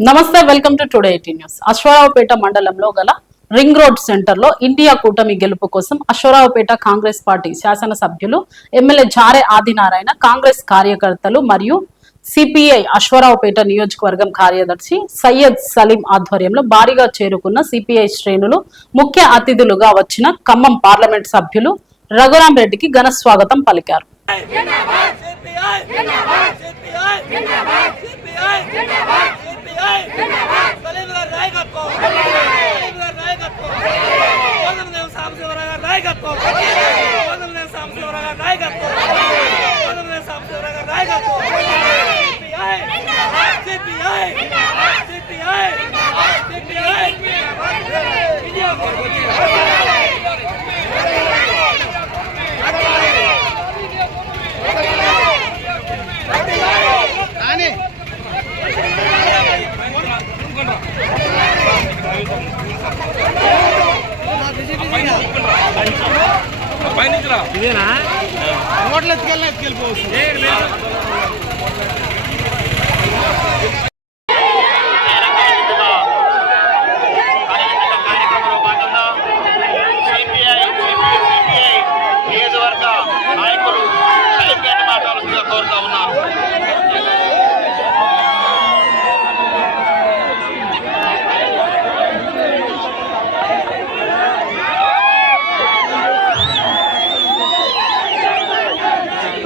నమస్తే welcome to today eighty news. Ashwaraopeta మండలంలో గల రింగ్ రోడ్ సెంటర్లో ఇండియా కూటమి గెలుపు కోసం అశ్వరావుపేట కాంగ్రెస్ పార్టీ శాసనసభ్యులు ఎమ్మెల్యే జారే ఆదినారాయణ కాంగ్రెస్ కార్యకర్తలు మరియు సిపిఐ అశ్వరావుపేట నియోజకవర్గం కార్యదర్శి సయ్యద్ సలీం ఆధ్వర్యంలో భారీగా చేరుకున్న సిపిఐ శ్రేణులు ముఖ్య అతిథులుగా వచ్చిన ఖమ్మం పార్లమెంట్ సభ్యులు రఘురాం రెడ్డికి ఘన స్వాగతం పలికారు. సిపిఐ! సిపిఐ జిందాబాద్ సిపిఐ జిందాబాద్ సిపిఐ జిందాబాద్ ఇదేనా? ఓట్లు ఎత్తుకెళ్ళి ఎత్తుకెళ్ళిపోవచ్చు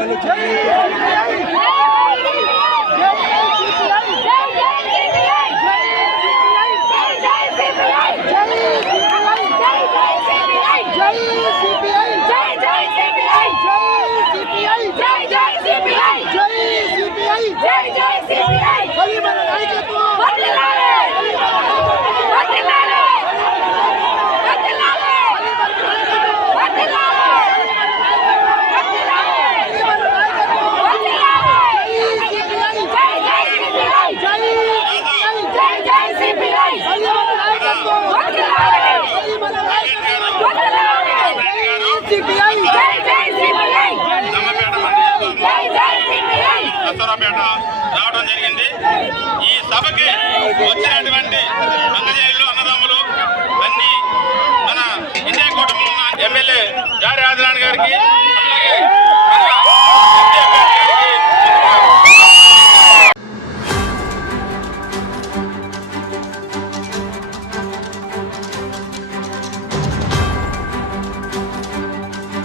হলো దసరాపేట రావడం జరిగింది. ఈ సభకి వచ్చినటువంటి మంగజేయులు అన్నదమ్ములు అన్ని మన ఇండియా కూటమిలో ఉన్న ఎమ్మెల్యే జారి ఆదినారాయణ గారికి అలాగే